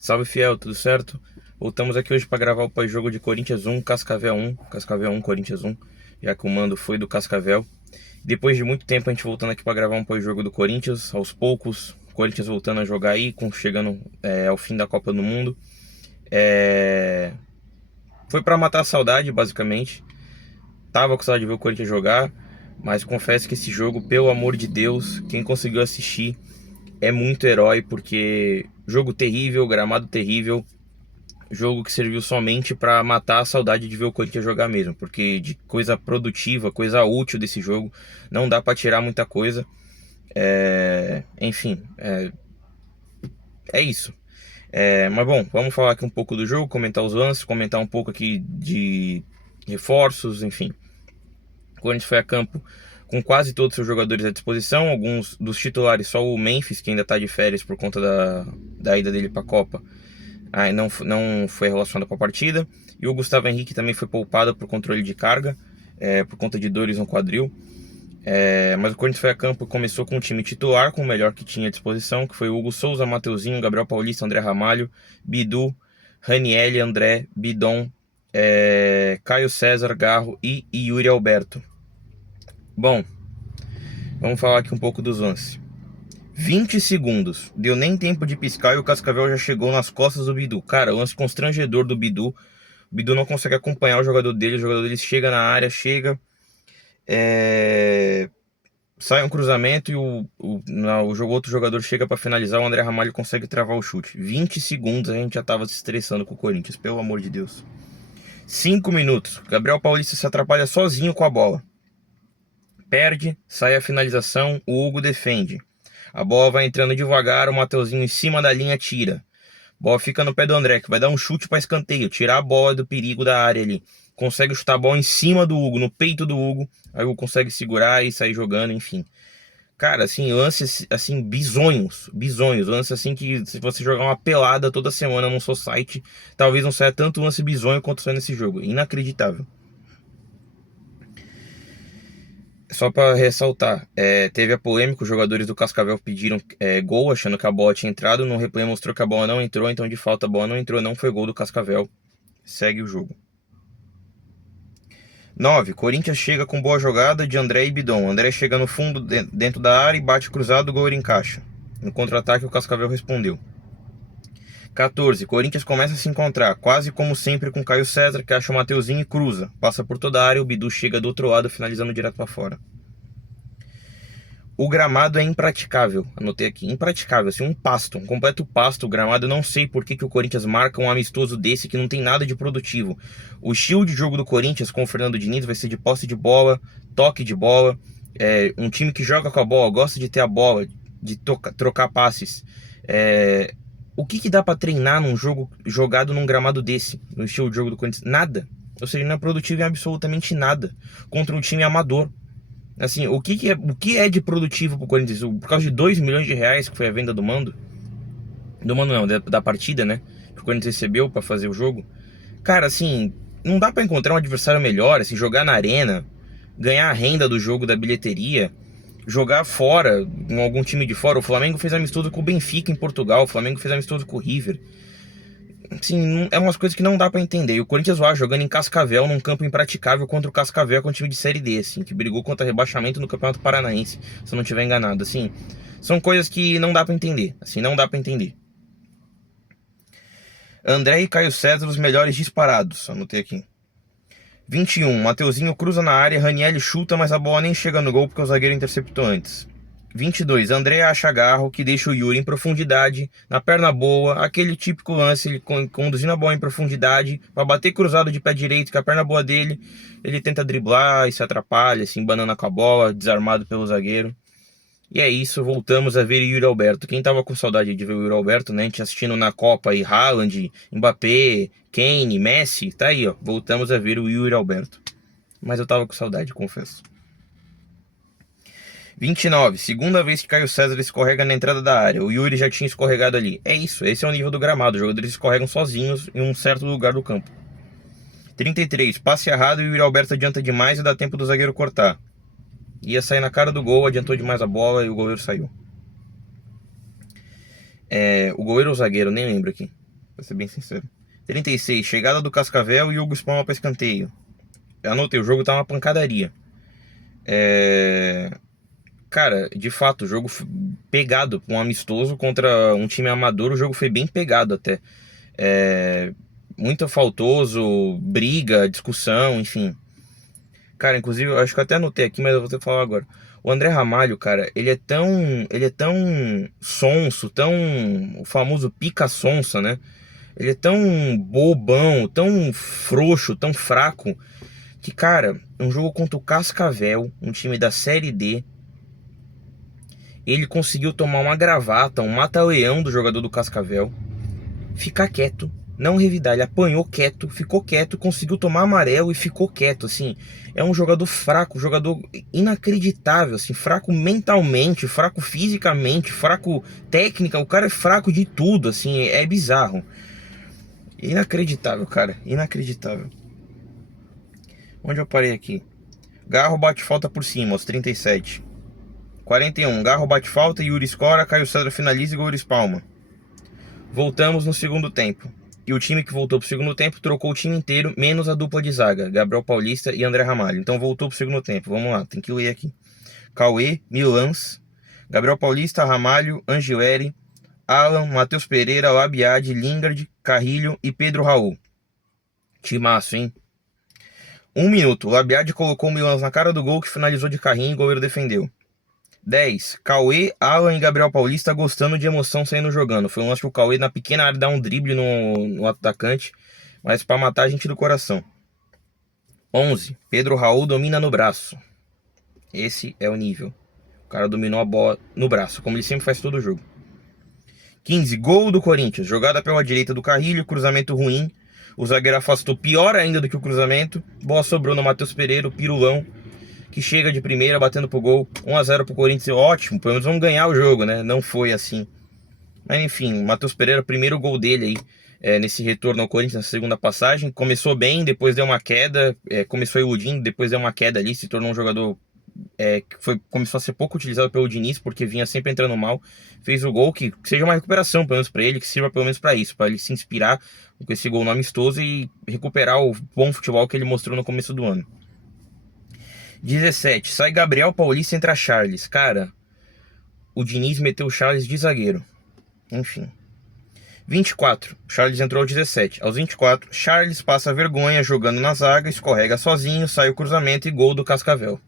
Salve, fiel, tudo certo? Voltamos aqui hoje para gravar o pós-jogo de Corinthians 1, Cascavel 1, Cascavel 1, Corinthians 1, já que o mando foi do Cascavel. Depois de muito tempo a gente voltando aqui para gravar um pós-jogo do Corinthians, aos poucos, Corinthians voltando a jogar aí, chegando ao fim da Copa do Mundo. Foi para matar a saudade, basicamente. Tava com saudade de ver o Corinthians jogar, mas confesso que esse jogo, pelo amor de Deus, quem conseguiu assistir é muito herói, porque jogo terrível, gramado terrível. Jogo que serviu somente para matar a saudade de ver o Corinthians jogar mesmo, porque de coisa produtiva, coisa útil desse jogo, não dá para tirar muita coisa. Enfim, é isso. Mas bom, vamos falar aqui um pouco do jogo, comentar os lances, comentar um pouco aqui de reforços, enfim. O Corinthians foi a campo com quase todos os seus jogadores à disposição, alguns dos titulares, só o Memphis, que ainda está de férias por conta da ida dele para a Copa, não foi relacionado para a partida. E o Gustavo Henrique também foi poupado por controle de carga, por conta de dores no quadril. Mas o Corinthians foi a campo e começou com o time titular, com o melhor que tinha à disposição, que foi o Hugo Souza, Mateuzinho, Gabriel Paulista, André Ramalho, Bidu, Ranielli, André, Bidon, Caio César, Garro e Yuri Alberto. Bom, vamos falar aqui um pouco dos lances. 20 segundos, deu nem tempo de piscar e o Cascavel já chegou nas costas do Bidu. Cara, lance constrangedor do Bidu. O Bidu não consegue acompanhar o jogador dele chega na área, sai um cruzamento e o outro jogador chega para finalizar, o André Ramalho consegue travar o chute. 20 segundos a gente já tava se estressando com o Corinthians, pelo amor de Deus. 5 minutos, Gabriel Paulista se atrapalha sozinho com a bola. Perde, sai a finalização, o Hugo defende. A bola vai entrando devagar, o Mateuzinho em cima da linha tira. A bola fica no pé do André, que vai dar um chute para escanteio, tirar a bola do perigo da área ali. Consegue chutar a bola em cima do Hugo, no peito do Hugo. Aí o Hugo consegue segurar e sair jogando, enfim. Cara, assim, lances assim, bizonhos. Lances assim que se você jogar uma pelada toda semana no seu site, talvez não saia tanto lance bizonho quanto saiu nesse jogo. Inacreditável. Só para ressaltar, teve a polêmica, os jogadores do Cascavel pediram gol, achando que a bola tinha entrado. No replay mostrou que a bola não entrou, então de fato a bola não entrou, não foi gol do Cascavel. Segue o jogo. 9. Corinthians chega com boa jogada de André e Bidon. André chega no fundo, dentro da área e bate cruzado, o gol encaixa. No contra-ataque o Cascavel respondeu. 14. Corinthians começa a se encontrar, quase como sempre com Caio César, que acha o Mateuzinho e cruza. Passa por toda a área, o Bidu chega do outro lado, finalizando direto para fora. O gramado é impraticável, anotei aqui, impraticável, assim, um completo pasto o gramado. Eu não sei por que o Corinthians marca um amistoso desse que não tem nada de produtivo. O estilo de jogo do Corinthians com o Fernando Diniz vai ser de posse de bola, toque de bola, um time que joga com a bola, gosta de ter a bola, de trocar passes. O que dá pra treinar num jogo jogado num gramado desse, no estilo de jogo do Corinthians? Nada. Ou seja, não é produtivo em absolutamente nada contra um time amador. Assim, o que é de produtivo pro Corinthians? Por causa de 2 milhões de reais que foi a venda do mando. Do mando não, da partida, né? Que o Corinthians recebeu pra fazer o jogo. Cara, assim, não dá pra encontrar um adversário melhor, assim, jogar na arena, ganhar a renda do jogo, da bilheteria, jogar fora, com algum time de fora. O Flamengo fez amistoso com o Benfica em Portugal, o Flamengo fez amistoso com o River. Assim, é umas coisas que não dá pra entender. E o Corinthians vai jogando em Cascavel, num campo impraticável contra o Cascavel, que é um time de Série D, assim, que brigou contra rebaixamento no Campeonato Paranaense, se eu não estiver enganado. Assim, são coisas que não dá pra entender. Assim, não dá pra entender. André e Caio César, os melhores disparados. Anotei aqui. 21. Mateuzinho cruza na área, Ranielli chuta, mas a bola nem chega no gol porque o zagueiro interceptou antes. 22. André acha Garro, que deixa o Yuri em profundidade, na perna boa, aquele típico lance, ele conduzindo a bola em profundidade, para bater cruzado de pé direito, com a perna boa dele, ele tenta driblar e se atrapalha, se embanana com a bola, desarmado pelo zagueiro. E é isso, voltamos a ver Yuri Alberto. Quem tava com saudade de ver o Yuri Alberto, né? A gente assistindo na Copa aí, Haaland, Mbappé, Kane, Messi, tá aí, ó. Voltamos a ver o Yuri Alberto. Mas eu tava com saudade, confesso. 29. Segunda vez que Caio César escorrega na entrada da área. O Yuri já tinha escorregado ali. É isso, esse é o nível do gramado. Os jogadores escorregam sozinhos em um certo lugar do campo. 33. Passe errado e o Yuri Alberto adianta demais e dá tempo do zagueiro cortar. Ia sair na cara do gol, adiantou demais a bola e o goleiro saiu. O goleiro ou o zagueiro, nem lembro aqui. pra ser bem sincero. 36, chegada do Cascavel e Hugo Spalma para escanteio. Eu anotei, o jogo tá uma pancadaria. Cara, de fato, o jogo pegado, um amistoso contra um time amador, o jogo foi bem pegado até. Muito faltoso, briga, discussão, enfim. Cara, inclusive, eu acho que eu até anotei aqui, mas eu vou ter que falar agora. O André Ramalho, cara, ele é tão sonso, tão o famoso pica sonsa, né? Ele é tão bobão, tão frouxo, tão fraco, que, cara, um jogo contra o Cascavel, um time da Série D, ele conseguiu tomar uma gravata, um mata-leão do jogador do Cascavel, ficar quieto, não revidar. Ele apanhou quieto, ficou quieto, conseguiu tomar amarelo e ficou quieto, assim. É um jogador fraco, jogador inacreditável, assim, fraco mentalmente, fraco fisicamente, fraco técnica. O cara é fraco de tudo, assim, é bizarro. Inacreditável, cara, inacreditável. Onde eu parei aqui? Garro bate falta por cima, aos 37. 41, Garro bate falta, Yuri escora, Caio César finaliza e gol Spalma. Voltamos no segundo tempo. E o time que voltou pro segundo tempo trocou o time inteiro, menos a dupla de zaga, Gabriel Paulista e André Ramalho. Então voltou pro segundo tempo. Vamos lá, tem que ler aqui. Cauê, Milans, Gabriel Paulista, Ramalho, Angileri, Alan, Matheus Pereira, Labiade, Lingard, Carrilho e Pedro Raul. Timaço, hein? 1 minuto. Labiade colocou o Milans na cara do gol, que finalizou de carrinho e o goleiro defendeu. 10. Cauê, Alan e Gabriel Paulista gostando de emoção saindo jogando. Foi um lance pro Cauê na pequena área dar um drible no atacante, mas para matar a gente do coração. 11. Pedro Raul domina no braço. Esse é o nível. O cara dominou a bola no braço, como ele sempre faz todo jogo. 15. Gol do Corinthians. Jogada pela direita do Carrilho, cruzamento ruim. O zagueiro afastou pior ainda do que o cruzamento. Bola sobrou no Matheus Pereira, o pirulão, que chega de primeira batendo pro gol. 1-0 pro Corinthians, ótimo, pelo menos vamos ganhar o jogo, né? Não foi assim. Mas enfim, o Matheus Pereira, primeiro gol dele aí, nesse retorno ao Corinthians na segunda passagem. Começou bem, depois deu uma queda, começou iludindo, depois deu uma queda ali, se tornou um jogador que começou a ser pouco utilizado pelo Diniz, porque vinha sempre entrando mal. Fez o gol, que seja uma recuperação, pelo menos pra ele, que sirva pelo menos pra isso, pra ele se inspirar com esse gol no amistoso e recuperar o bom futebol que ele mostrou no começo do ano. 17. Sai Gabriel Paulista, entra Charles. Cara, o Diniz meteu o Charles de zagueiro. Enfim. 24. Charles entrou aos 17. Aos 24, Charles passa vergonha jogando na zaga, escorrega sozinho, sai o cruzamento e gol do Cascavel.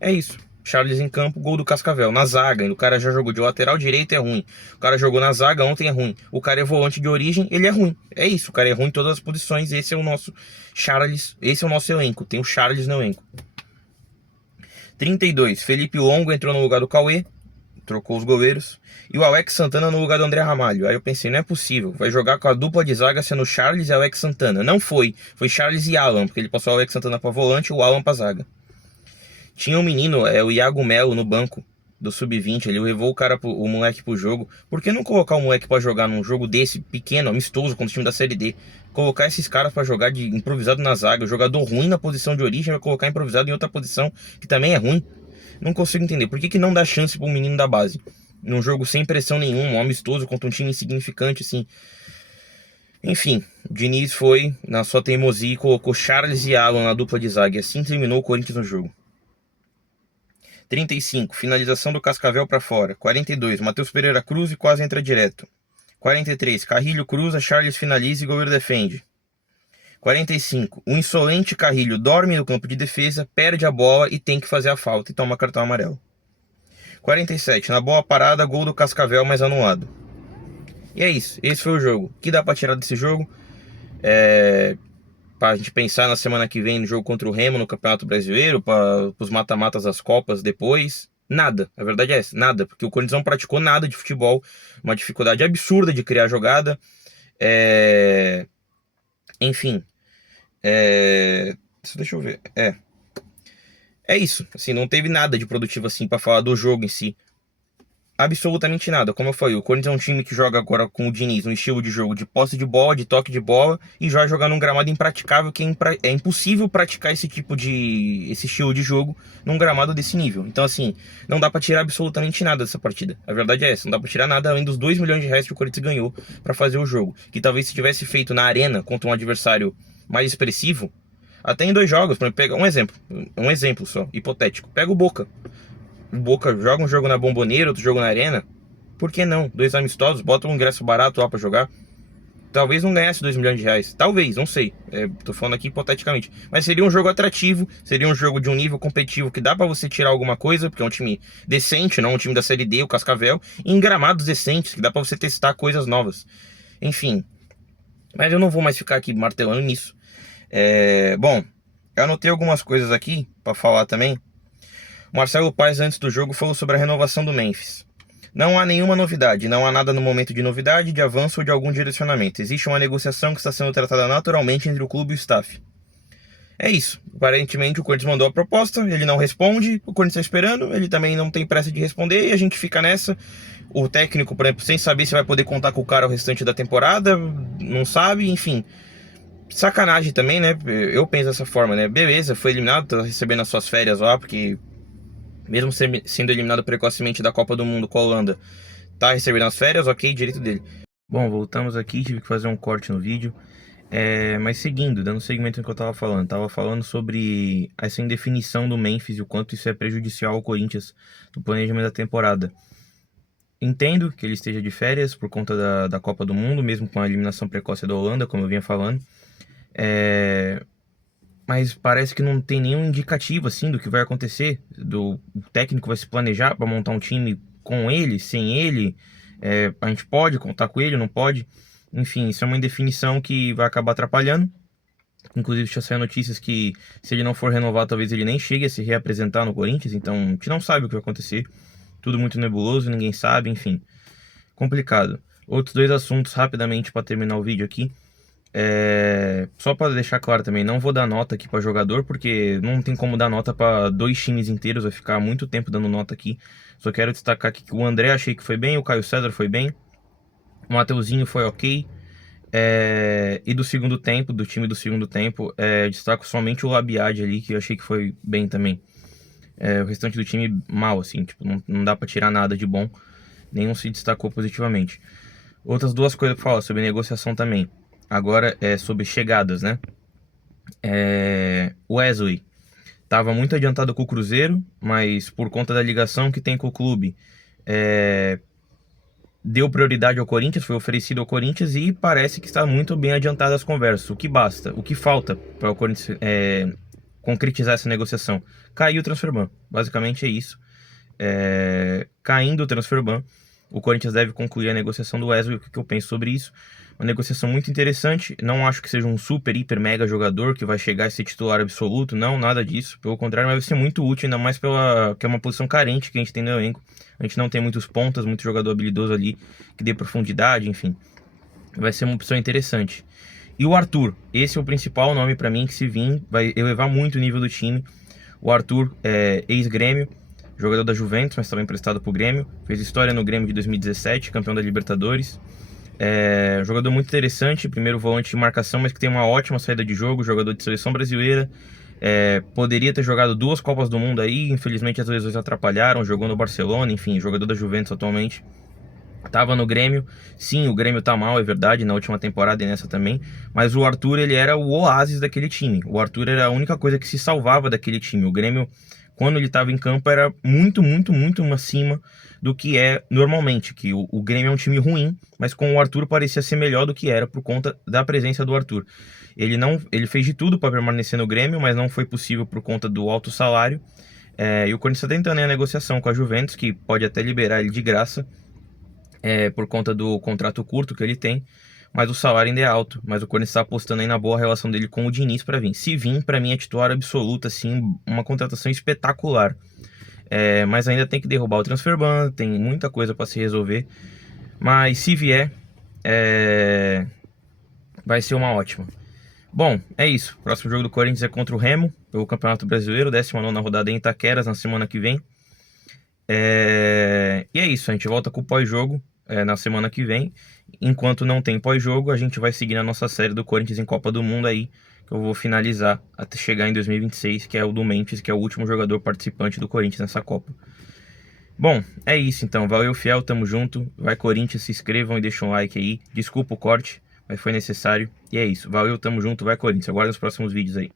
É isso. Charles em campo, gol do Cascavel. Na zaga, o cara já jogou de lateral direito, é ruim. O cara jogou na zaga, ontem é ruim. O cara é volante de origem, ele é ruim. É isso, o cara é ruim em todas as posições. Esse é o nosso Charles, esse é o nosso elenco. Tem o Charles no elenco. 32. Felipe Longo entrou no lugar do Cauê, trocou os goleiros. E o Alex Santana no lugar do André Ramalho. Aí eu pensei, não é possível. Vai jogar com a dupla de zaga sendo Charles e Alex Santana. Não foi. Foi Charles e Alan, porque ele passou o Alex Santana pra volante e o Alan pra zaga. Tinha um menino, o Iago Melo, no banco do Sub-20. Ele levou o moleque pro jogo. Por que não colocar o moleque pra jogar num jogo desse, pequeno, amistoso, contra o time da Série D? Colocar esses caras pra jogar de improvisado na zaga. O jogador ruim na posição de origem vai colocar improvisado em outra posição, que também é ruim. Não consigo entender. Por que não dá chance pro menino da base? Num jogo sem pressão nenhuma, um amistoso contra um time insignificante, assim. Enfim, o Diniz foi na sua teimosia e colocou Charles e Alan na dupla de zaga. E assim terminou o Corinthians no jogo. 35, finalização do Cascavel para fora. 42, Matheus Pereira cruza e quase entra direto. 43, Carrilho cruza, Charles finaliza e goleiro defende. 45, o insolente Carrilho dorme no campo de defesa, perde a bola e tem que fazer a falta e toma cartão amarelo. 47, na bola parada, gol do Cascavel, mas anulado. E é isso, esse foi o jogo. O que dá pra tirar desse jogo? Pra gente pensar na semana que vem no jogo contra o Remo no Campeonato Brasileiro, para os mata-matas das Copas depois. Nada, a verdade é essa, nada, porque o Corinthians não praticou nada de futebol, uma dificuldade absurda de criar jogada. Enfim, deixa eu ver. É isso, assim, não teve nada de produtivo assim para falar do jogo em si. absolutamente nada. Como eu falei, o Corinthians é um time que joga agora com o Diniz um estilo de jogo de posse de bola, de toque de bola, e vai jogar num gramado impraticável, que é impossível praticar esse estilo de jogo num gramado desse nível. Então assim, não dá pra tirar absolutamente nada dessa partida. A verdade é essa, não dá pra tirar nada além dos 2 milhões de reais que o Corinthians ganhou pra fazer o jogo, que talvez se tivesse feito na arena contra um adversário mais expressivo, até em 2 jogos, para pegar um exemplo só, hipotético. Pega o Boca joga um jogo na Bombonera, outro jogo na Arena. Por que não? 2 amistosos, bota um ingresso barato lá pra jogar. Talvez não ganhasse 2 milhões de reais. Talvez, não sei. Tô falando aqui hipoteticamente. Mas seria um jogo atrativo, seria um jogo de um nível competitivo que dá pra você tirar alguma coisa, porque é um time decente, não um time da Série D, o Cascavel, e em gramados decentes, que dá pra você testar coisas novas. Enfim. Mas eu não vou mais ficar aqui martelando nisso. Bom, eu anotei algumas coisas aqui pra falar também. O Marcelo Paes, antes do jogo, falou sobre a renovação do Memphis. Não há nenhuma novidade, não há nada no momento de novidade, de avanço ou de algum direcionamento. Existe uma negociação que está sendo tratada naturalmente entre o clube e o staff. É isso. Aparentemente o Corinthians mandou a proposta, ele não responde, o Corinthians está esperando, ele também não tem pressa de responder e a gente fica nessa. O técnico, por exemplo, sem saber se vai poder contar com o cara o restante da temporada, não sabe, enfim. Sacanagem também, né? Eu penso dessa forma, né? Beleza, foi eliminado, tá recebendo as suas férias lá, porque mesmo sendo eliminado precocemente da Copa do Mundo com a Holanda, tá recebendo as férias, ok, direito dele. Bom, voltamos aqui, tive que fazer um corte no vídeo. Mas seguindo, dando seguimento no que eu tava falando sobre essa indefinição do Memphis e o quanto isso é prejudicial ao Corinthians no planejamento da temporada. Entendo que ele esteja de férias por conta da Copa do Mundo, mesmo com a eliminação precoce da Holanda, como eu vinha falando. Mas parece que não tem nenhum indicativo assim do que vai acontecer. O técnico vai se planejar para montar um time com ele, sem ele. A gente pode contar com ele, não pode. Enfim, isso é uma indefinição que vai acabar atrapalhando. Inclusive já saiu notícias que se ele não for renovar, talvez ele nem chegue a se reapresentar no Corinthians. Então a gente não sabe o que vai acontecer. Tudo muito nebuloso, ninguém sabe, enfim. Complicado. Outros 2 assuntos rapidamente para terminar o vídeo aqui. Só para deixar claro também, não vou dar nota aqui para jogador, porque não tem como dar nota para 2 times inteiros, vai ficar muito tempo dando nota aqui. Só quero destacar aqui que o André achei que foi bem, o Caio César foi bem, o Mateuzinho foi ok. E do segundo tempo, do time do segundo tempo, destaco somente o Labiad ali, que eu achei que foi bem também. O restante do time mal, assim, tipo, não dá para tirar nada de bom, nenhum se destacou positivamente. Outras 2 coisas para falar sobre negociação também. Agora é sobre chegadas, né? O Wesley estava muito adiantado com o Cruzeiro, mas por conta da ligação que tem com o clube, deu prioridade ao Corinthians, foi oferecido ao Corinthians e parece que está muito bem adiantada as conversas. O que basta, o que falta para o Corinthians concretizar essa negociação? Caiu o transfer ban, basicamente é isso. Caindo o transfer ban, o Corinthians deve concluir a negociação do Wesley. O que eu penso sobre isso? Uma negociação muito interessante. Não acho que seja um super, hiper, mega jogador que vai chegar a ser titular absoluto. Não, nada disso. Pelo contrário, vai ser muito útil, ainda mais que é uma posição carente que a gente tem no elenco. A gente não tem muitos pontas, muito jogador habilidoso ali que dê profundidade, enfim. Vai ser uma opção interessante. E o Arthur, esse é o principal nome para mim que se vir vai elevar muito o nível do time. O Arthur é ex-Grêmio, jogador da Juventus, mas estava emprestado para o Grêmio. Fez história no Grêmio de 2017, campeão da Libertadores. Jogador muito interessante, primeiro volante de marcação, mas que tem uma ótima saída de jogo, jogador de seleção brasileira. Poderia ter jogado 2 Copas do Mundo aí, infelizmente as lesões atrapalharam, jogou no Barcelona, enfim, jogador da Juventus atualmente. Tava no Grêmio, sim, o Grêmio tá mal, é verdade, na última temporada e nessa também, mas o Arthur, ele era o oásis daquele time. O Arthur era a única coisa que se salvava daquele time. O Grêmio, quando ele estava em campo, era muito, muito, muito acima do que é normalmente, que o Grêmio é um time ruim, mas com o Arthur parecia ser melhor do que era por conta da presença do Arthur. Ele fez de tudo para permanecer no Grêmio, mas não foi possível por conta do alto salário. E o Corinthians está tentando a negociação com a Juventus, que pode até liberar ele de graça, por conta do contrato curto que ele tem, mas o salário ainda é alto. Mas o Corinthians está apostando aí na boa relação dele com o Diniz para vir. Se vir, para mim é titular absoluta, assim, uma contratação espetacular. Mas ainda tem que derrubar o transfer ban, tem muita coisa para se resolver. Mas se vier, vai ser uma ótima. Bom, é isso. O próximo jogo do Corinthians é contra o Remo, pelo Campeonato Brasileiro, 19ª rodada em Itaqueras, na semana que vem. E é isso, a gente volta com o pós-jogo na semana que vem. Enquanto não tem pós-jogo, a gente vai seguir na nossa série do Corinthians em Copa do Mundo aí, que eu vou finalizar até chegar em 2026, que é o do Memphis, que é o último jogador participante do Corinthians nessa Copa. Bom, é isso então. Valeu, fiel, tamo junto. Vai Corinthians, se inscrevam e deixem um like aí. Desculpa o corte, mas foi necessário. E é isso. Valeu, tamo junto, vai Corinthians. Aguarda os próximos vídeos aí.